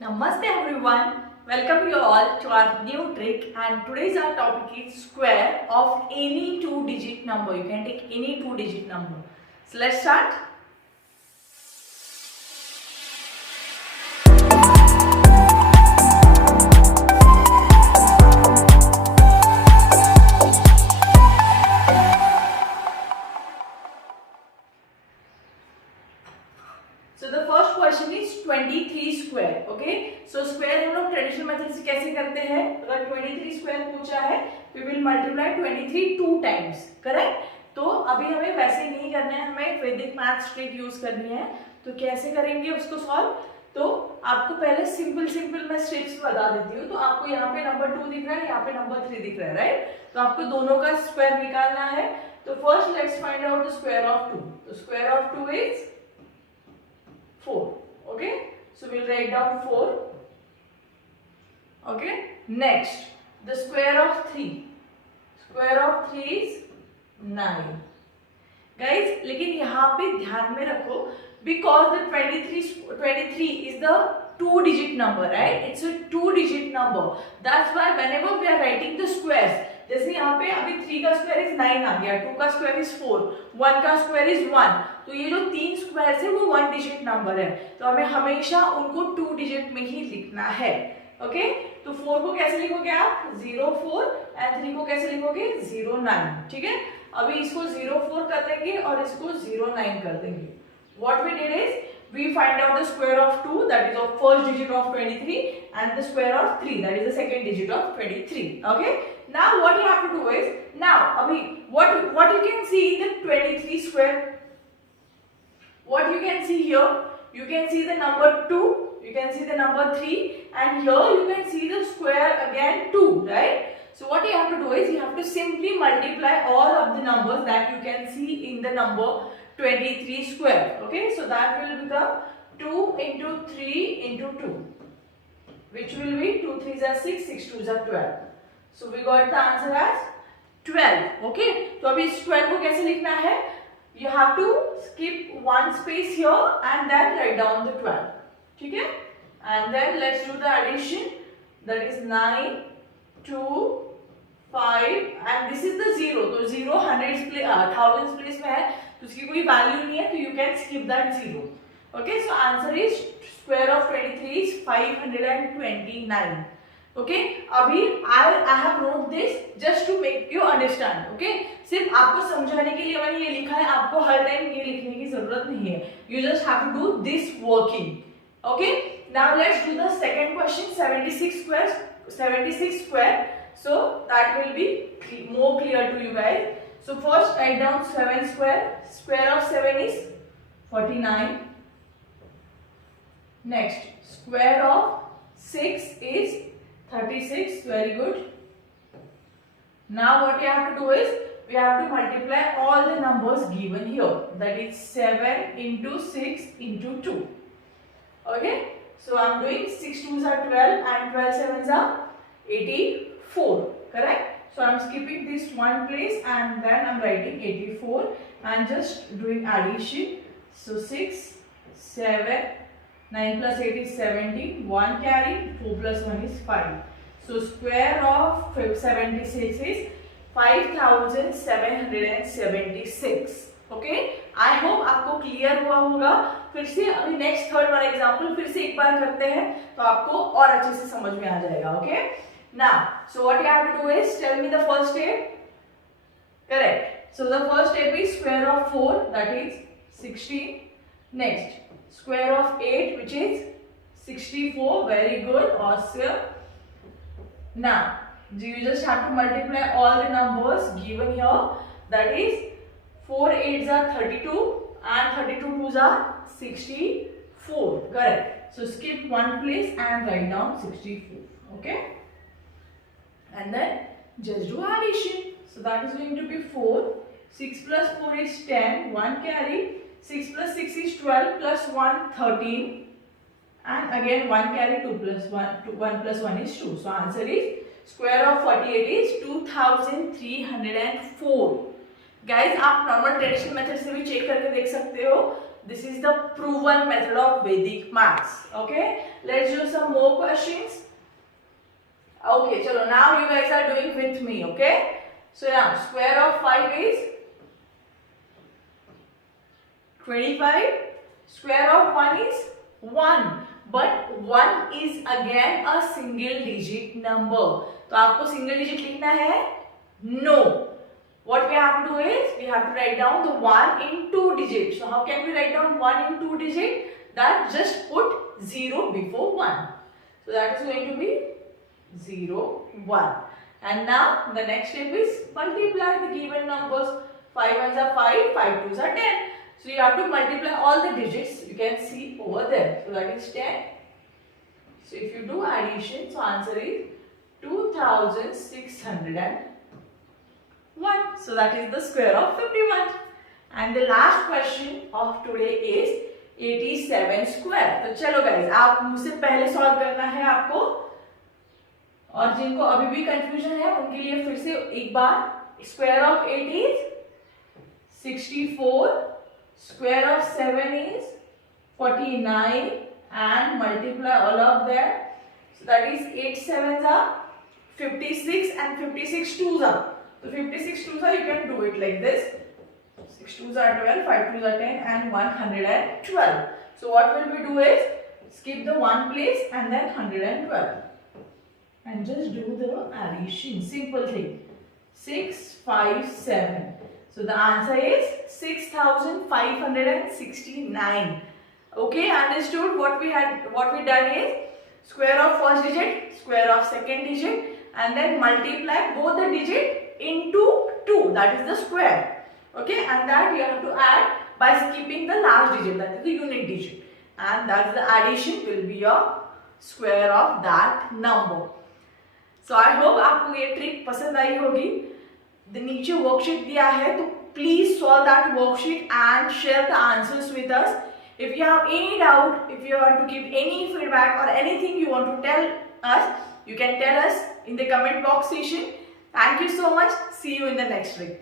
Namaste everyone. Welcome you all to our new trick, and today's our topic is square of any two-digit number. You can take any two-digit number. So let's start. So the first question is 23 square. Okay, so square हम लोग traditional method से कैसे करते हैं? अगर 23 square पूछा है, we will multiply 23 two times, correct? तो अभी हमें वैसे नहीं करना है, हमें वैदिक मैथ्स ट्रिक यूज करनी है. तो कैसे करेंगे उसको सॉल्व? तो आपको पहले सिंपल मैं स्टेप्स बता देती हूँ. तो आपको यहाँ पे नंबर 2 दिख रहा है, यहाँ पे नंबर 3 दिख रहा है, राइट? तो आपको दोनों का स्क्वायर निकालना है. तो first let's find out the square of 2. तो square of 2 is 4. Okay, so we'll write down 4. Okay, next the square of 3. Square of 3 is 9. Guys, लेकिन यहाँ पे ध्यान में रखो, because the 23 is the two-digit number, right? It's a two-digit number. That's why whenever we are writing the squares, जैसे यहाँ पे अभी 3 का स्क्वायर इज 9 आ गया, 2 का स्क्वायर इज 4, 1 का स्क्वायर इज 1. तो ये जो तीन स्क्वायर्स है वो 1 डिजिट नंबर है, तो हमें हमेशा उनको 2 डिजिट में ही लिखना है. ओके, तो 4 को कैसे लिखोगे आप? 04 एंड 3 को कैसे लिखोगे? 09. ठीक है, अभी इसको 04 कर देंगे और इसको 09 कर देंगे. What we did is we find out the square of 2, that is the first digit of 23, and the square of 3, that is the second digit of 23. Okay, now what you have to do is, now abhi what you can see in the 23 square, what you can see here, you can see the number 2, you can see the number 3, and here you can see the square again 2, right? So what you have to do is you have to simply multiply all of the numbers that you can see in the number 23 square. Okay, so that will become 2 into 3 into 2, which will be 2 3s are 6, 6 2s are 12. So we got the answer as 12. Okay, तो अभी इस 12 को कैसे लिखना है? You have to skip one space here and then write down the 12. ठीक है, and then let's do the addition. That is 9 2 5 and this is the 0. तो 0 hundreds place, thousands place में है, तो उसकी कोई वैल्यू नहीं है, तो you can skip that 0. Okay, so answer is square of 23 is 529. Okay, अभी I have wrote this just to make you understand. Okay, सिर्फ आपको समझाने के लिए मैंने ये लिखा है, आपको हर टाइम ये लिखने की जरूरत नहीं है. You just have to do this working. Okay, now let's do the second question. 76 square. So that will be more clear to you guys. So first write down 7 square. Square of 7 is 49. Next, square of 6 is 36. Very good. Now what you have to do is we have to multiply all the numbers given here. That is 7 into 6 into 2. Okay, so I'm doing 6 2s are 12 and 12 7s are 84. Correct? So I'm skipping this one place and then I'm writing 84 and just doing addition. So 6 7 9 plus 8 is 17, 1 carry, 4 plus 1 is 5. So square of 76 is 5776. Okay, I hope आपको clear हुआ होगा. फिर से अभी next third वाला example फिर से एक बार करते हैं, तो आपको और अच्छे से समझ में आ जाएगा. Okay, now so what you have to do is tell me the first step. Correct, so the first step is square of 4, that is 16. Next, square of 8, which is 64. Very good, awesome. Now you just have to multiply all the numbers given here. That is 4 8s are 32 and 32 2s are 64. Correct, so skip one place and write down 64. Okay, and then just do addition. So that is going to be 4. 6 plus 4 is 10, 1 carry. 6 plus 6 is 12 plus 1 13, and again 1 carry, 2 plus 1 plus 1 is 2. So answer is square of 48 is 2304. Guys आप normal traditional method से भी check करके देख सकते हो. this is the proven method of Vedic maths. Okay, let's do some more questions. Okay, chalo, now you guys are doing with me. Okay, so now square of 5 is 25. Square of 1 is 1. But 1 is again a single digit number. तो आपको single digit लिखना है? No. What we have to do is we have to write down the 1 in 2 digits. So how can we write down 1 in 2 digits? That just put 0 before 1. So that is going to be 0, 1. And now the next step is multiply the given numbers. 5 ones are 5, 5 twos are 10. So you have to multiply all the digits. You can see over there. So that is 10. So if you do addition, so answer is 2601. So that is the square of 51. And the last question of today is 87 square. तो चलो guys, आप मुझसे पहले solve करना है आपको, और जिनको अभी भी कंफ्यूजन है उनके लिए फिर से एक बार square of 8 is 64, square of 7 is 49, and multiply all of them. So that is 8 sevens are 56 and 56 twos are. So 56 twos are, you can do it like this. 6 twos are 12, 5 twos are 10, and 112. So what will we do is skip the 1 place and then 112. And just do the addition. Simple thing. 6, 5, 7. So the answer is 6569. Okay, understood? What we done is square of first digit, square of second digit, and then multiply both the digit into 2. That is the square. Okay, and that you have to add by skipping the last digit, that is the unit digit, and that is the addition will be your square of that number. So I hope आपको ये trick पसंद आई होगी. नीचे worksheet दिया है, तो please solve that worksheet and share the answers with us. If you have any doubt, if you want to give any feedback or anything you want to tell us, you can tell us in the comment box section. Thank you so much. See you in the next week.